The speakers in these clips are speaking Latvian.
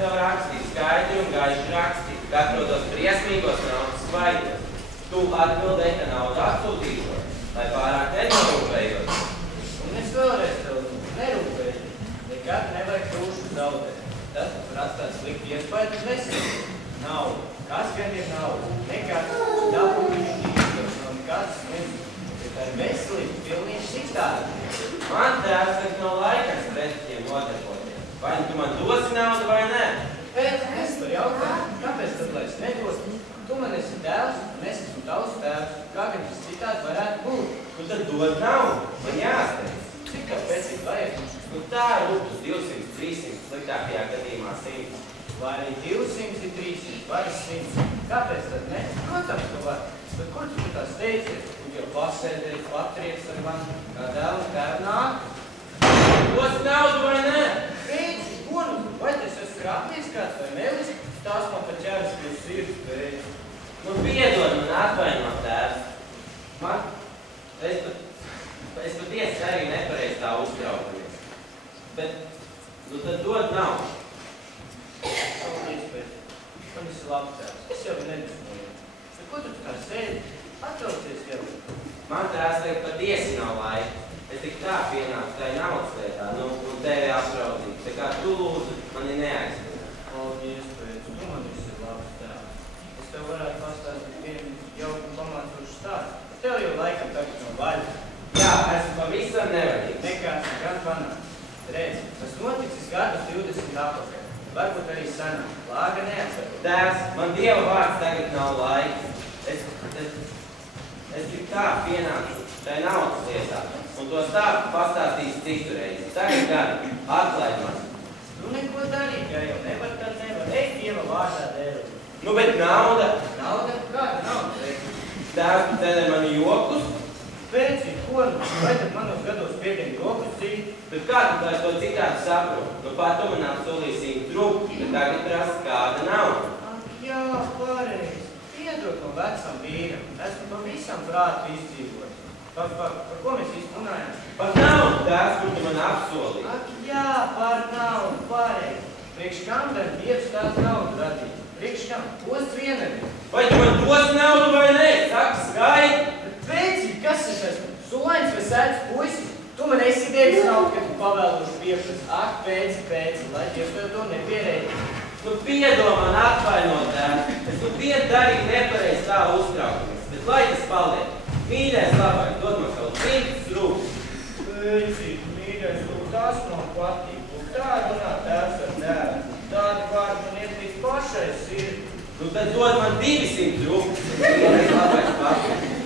tev rakstīju, skaidri un gaiši rakstīju, ka atrodos briesmīgos naudas skaitos. Tu atbildēji, ka naudu atsūtīšos, lai pārāk nenorūpējos. Un es vēlreiz tev nerūpēju. Nekad nevajag krūšu zaudēt. Tas var atstāt slikti iespēju uz veselību. Nauda. Kas gan ir nauda? Nekad dabu viņš īstos no nekādas nezinu. Bet ar veselību pilnīgi citādi. Man tēvs tagad nav laikas pētiķiem nodarboties. Vai tu man dosi naudu vai nē? Bet es par jautājumu. Kāpēc tad, lai es nedostu? Tu man esi tēvs, un es esmu tavs tēvs. Kā gan tas citādi varētu būt? Tu tad dod naudu. Man jāsteidz. Cik tev pēc vajag? Nu tā ir upus 200, 300, sliktākajā gadījumā 100. Vai arī 200, 300, vai 100. Kāpēc tad ne? Protams, ka var. Bet kur tu tā steidzies? Tu jau pasēdēji, patrieks ar mani, kā dēlu tēvu nāk? Dosi naudu vai nē? Beidzi, ko nu? Vai tas esmu krāpnieks kāds vai melis? Tās man pat ķeras pie sirds, beidzi. Nu piedod man atvaino tēvs. Es patiesi arī nepareiz tā uztraukamies. Bet, nu tad dod naudu. Paldies, bet man esi labs tēvs. Es jau nedusmoju. Bet ko tu tā sēdi? Atbraucies jau. Man tēvs tagad patiesi nav laika. Es tik tā pienācu tai naudas lietā, un tevi apsraudīt. Tā kā tu lūdzu, mani neaizstāv. Paldies, bet tu man esi labs tēvs. Es tev varētu pastāstīt vienu jauku pamācošu stāstu. Tev jau laikam tagad nav vaļa. Jā, esmu pavisam nevaļīgs. Nekāds gan panāk. Redzi, tas noticis gadus 20 apakaļ. Varbūt arī sanāk. Lāga neatceru. Tēvs, man Dieva vārds tagad nav laika. Es tik tā pienācu tai naudas lietā. Un to stāstu pastāstīsi citu reizi. Tagad gan, atlaid man. Nu neko darīt, ja jau nevar, tad nevar. Ej Dieva vārdā dēļ. Nu, bet nauda. Nauda? Kāda nauda? Tēvs, tu tēdē mani jokus. Pēc, ko nu? Vai tad manos gados pieņem jokus cīt? Bet kā tu tā to citādi saproti? Nu, pat tu man apsolīsi trupu, bet tagad prasa kāda nauda. Ak, jā, pareizi. Piedod no vecam vīram. Esmu pavisam prātu izdzīvot. Par ko mēs izrunājam? Par naudu, tēvs, kur tu man apsolīji. Ak, jā, par naudu, pareizi. Priekš kam gan Dievs tās naudu radīja? Priekš kam? Posts vienam. Vai tu man dos naudu vai nē? Saka skaidri. Pēcīgi, kas es esmu? Sulains vai sēdz puisis? Tu man esi devis naudu, ka tu pavēluši priekšas. Ak, pēci, lai Dievs tev to nepierēķina. Nu piedod man atvainot, tēvs. Es nu dienu darīju nepareizi tā uztraukamies. Bet lai tas paliek. Mīļais labāk, dod man kaut 100 rūpes. Pēcīgi, mīļais, tu tas man patīk. Tā runā tēvs ar tēvu. Tādi vārdi man ietrīs pašai sirdi. Nu tad dod man 200 rūpes. Mīļais labāk patīk.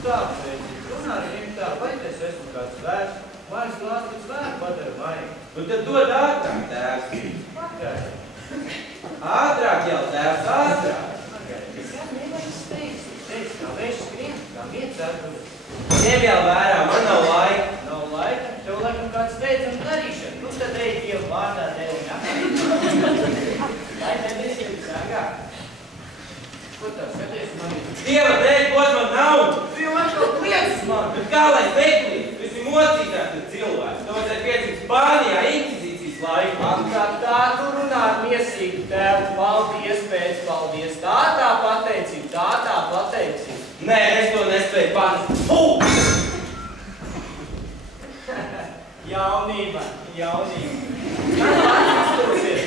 Tā, pēcīgi, runā ar viņiem tā, vai es esmu kāds vērts? Manis glāstis vērt padara maigi. Nu tad dod ātrāk, tēvs. Pagaidi. Ātrāk jau, tēvs, ātrāk. Pagaidi, es jau nevajag steigts. Steigts, kā vējš skrien, kā miets atguļas. Ņem jau vērā, man nav laika. Nav laika, tev laikam kāds steidzam darīšana. Nu tad ej Dievu vārdā tev un apkārt. Lai tad es jau sākāk. Ko tā skaties mani? Dieva dēļ, dod man naudu. Tu jau atkal kliedz man. Bet kā lai meklīt? Tu esi mocītāk tad cilvēks. Tu vajadzēja piedzīt Spānijā inkvizīcijas laiku. Ak, tā tu runā ar miesīgu tevu. Paldies, pēc, paldies. Tā pateicība, tā pateicība. Nē, es to nespēju panest. Jaunība. Kā tu atstosies?